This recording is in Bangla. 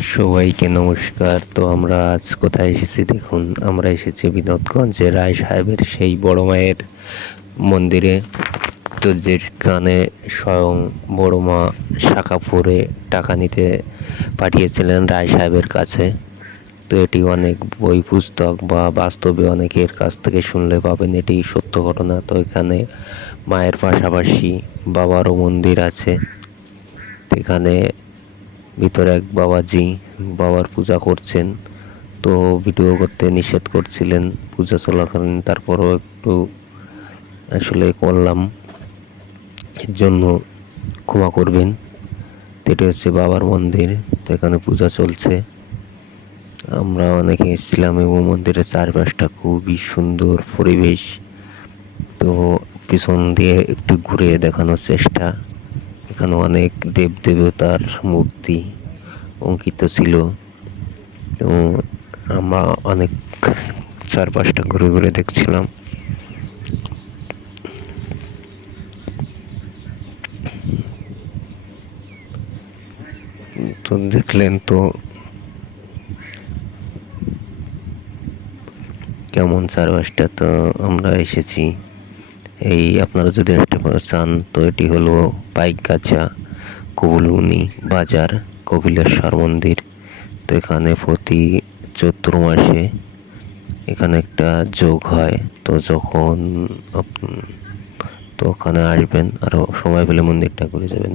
সবাইকে নমস্কার। তো আমরা আজ কোথায় এসেছি? দেখুন, আমরা এসেছি বিনোদগঞ্জে রায় সাহেবের সেই বড় মায়ের মন্দিরে। তো যেখানে স্বয়ং বড় মা শাখাপুরে টাকা নিতে পাঠিয়েছিলেন রায় সাহেবের কাছে। তো এটি অনেক বই, পুস্তক বা বাস্তবে অনেকের কাছ থেকে শুনলে পাবেন এটি সত্য ঘটনা। তো এখানে মায়ের পাশাপাশি বাবারও মন্দির আছে। এখানে ভিতরে এক বাবাজি, বাবার পূজা করছেন। তো ভিডিও করতে নিষেধ করছিলেন পূজা চলাকালীন, তারপরও একটু আসলে করলাম। এর জন্য ক্ষমা করবেন। তো এটি হচ্ছে বাবার মন্দির, তো এখানে পূজা চলছে। আমরা অনেকে এসেছিলাম এবং মন্দিরের চারপাশটা খুবই সুন্দর পরিবেশ। তো পিছন দিয়ে একটু ঘুরে দেখানোর চেষ্টা। অনেক দেব দেবতার মূর্তি অঙ্কিত ছিল। তো আমরা অনেক চারপাশটা ঘুরে ঘুরে দেখছিলাম। তো দেখলেন তো কেমন চারপাশটা তো আমরা এসেছি। এই আপনারা যদি আসতে চান, তো এটি হলো পাইকগাছা কবুলমুনি বাজার কবিলেশ্বর মন্দির। তো এখানে প্রতি চৈত্র মাসে এখানে একটা যোগ হয়। তো যখন তো ওখানে আসবেন আরও সময় পেলে মন্দিরটা ঘুরে যাবেন।